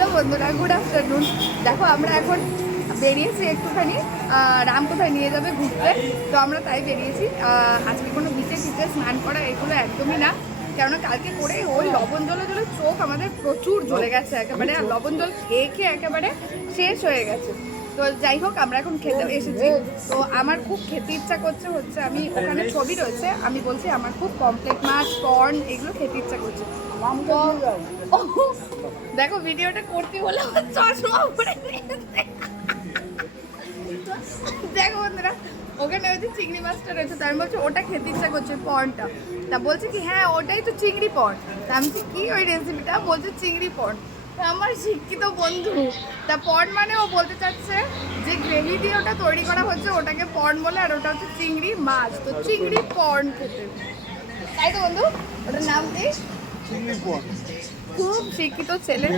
Hello বন্ধুরা, good afternoon. দেখো আমরা এখন বেরিয়েছি একটুখানি, রাম কোথায় নিয়ে যাবে ঘুরতে, তো আমরা তাই বেরিয়েছি। আজকে কোনো বিচে টিচে স্নান করা এগুলো একদমই না, কেননা কালকে করে ওই লবণ জলে জলে চোখ আমাদের প্রচুর জ্বলে গেছে একেবারে, আর লবণ জল খেয়ে খেয়ে একেবারে শেষ হয়ে গেছে। তো যাই হোক, আমরা এখন খেতে এসেছি। তো আমার খুব খেতে ইচ্ছা করছে, আমি ওখানে ছবি রয়েছে, আমি বলছি আমার খুব পমফ্রেট মাছ, কর্ন এগুলো খেতে ইচ্ছা করছে। তো দেখো ভিডিওটা করতে হলে আমার চশমা পরে নিয়েছে। দেখো বন্ধুরা, ওখানে ওই যে চিংড়ি মাছটা রয়েছে, তার বলছে ওটা খেতে ইচ্ছা করছে পর্নটা। তা বলছে কি হ্যাঁ ওটাই তো চিংড়ি পর্ন। তা আমি বলছি কি ওই রেসিপিটা? বলছে চিংড়ি পর্ন। তা আমার শিক্ষিত বন্ধু, তা পর্ন মানে ও বলতে চাচ্ছে যে গ্রেভি দিয়ে ওটা তৈরি করা হচ্ছে ওটাকে পর্ন বলে, আর ওটা হচ্ছে চিংড়ি মাছ, তো চিংড়ি পর্ন খেতে। তাই তো বন্ধু, ওটার নাম কি? চিংড়ি পর্ন। খুব শিক্ষিত ছেলে।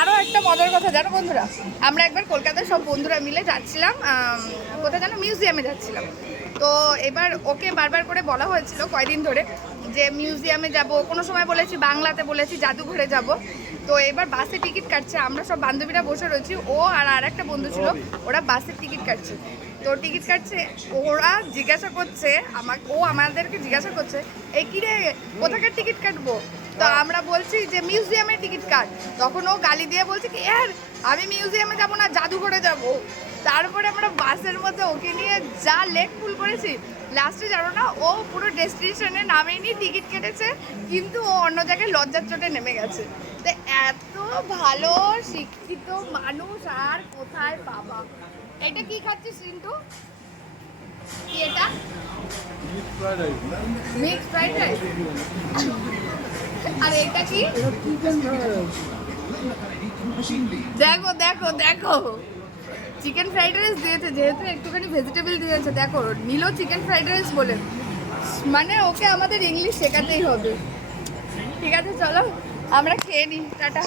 আরও একটা মজার কথা জানো বন্ধুরা, আমরা একবার কলকাতায় সব বন্ধুরা মিলে যাচ্ছিলাম, কোথায় জানো, মিউজিয়ামে যাচ্ছিলাম। তো এবার ওকে বারবার করে বলা হয়েছিল কয়দিন ধরে যে মিউজিয়ামে যাব, কোনো সময় বলেছি বাংলাতে, বলেছি জাদুঘরে যাব। তো এবার বাসে টিকিট কাটছে, আমরা সব বান্ধবীরা বসে রয়েছি, ও আর একটা বন্ধু ছিল, ওরা বাসের টিকিট কাটছে। তো টিকিট কাটছে, ওরা জিজ্ঞাসা করছে আমাকে, ও আমাদেরকে জিজ্ঞাসা করছে এই কিরে কোথাকার টিকিট কাটবো? তো আমরা বলছি যে মিউজিয়ামের টিকিট কাট। তখন ও গালি দিয়ে বলছে কি ইয়ার আমি মিউজিয়ামে যাব না, জাদুঘরে যাব। তারপরে আমরা বাসের মধ্যে ওকে নিয়ে যা লেগ ফুল করেছি, লাস্টে জানো না ও পুরো ডেস্টিনেশনে নামেনি, টিকিট কেটেছে, কিন্তু ও অন্য জায়গায় লজ্জার চোটে নেমে গেছে। তো এত ভালো শিক্ষিত মানুষ আর কোথায় পাবা। এটা কি খাচ্ছিস রিন্টু? কি এটা? Mix fried rice. আর এটা কি? দেখো দেখো দেখো, চিকেন ফ্রাইড রাইস দিয়েছে, যেহেতু একটুখানি ভেজিটেবল দিয়েছে। দেখো নিলো চিকেন ফ্রাইড রাইস বলে, মানে ওকে আমাদের ইংলিশ শেখাতেই হবে। ঠিক আছে চলো আমরা খেয়ে নিই, টাটা।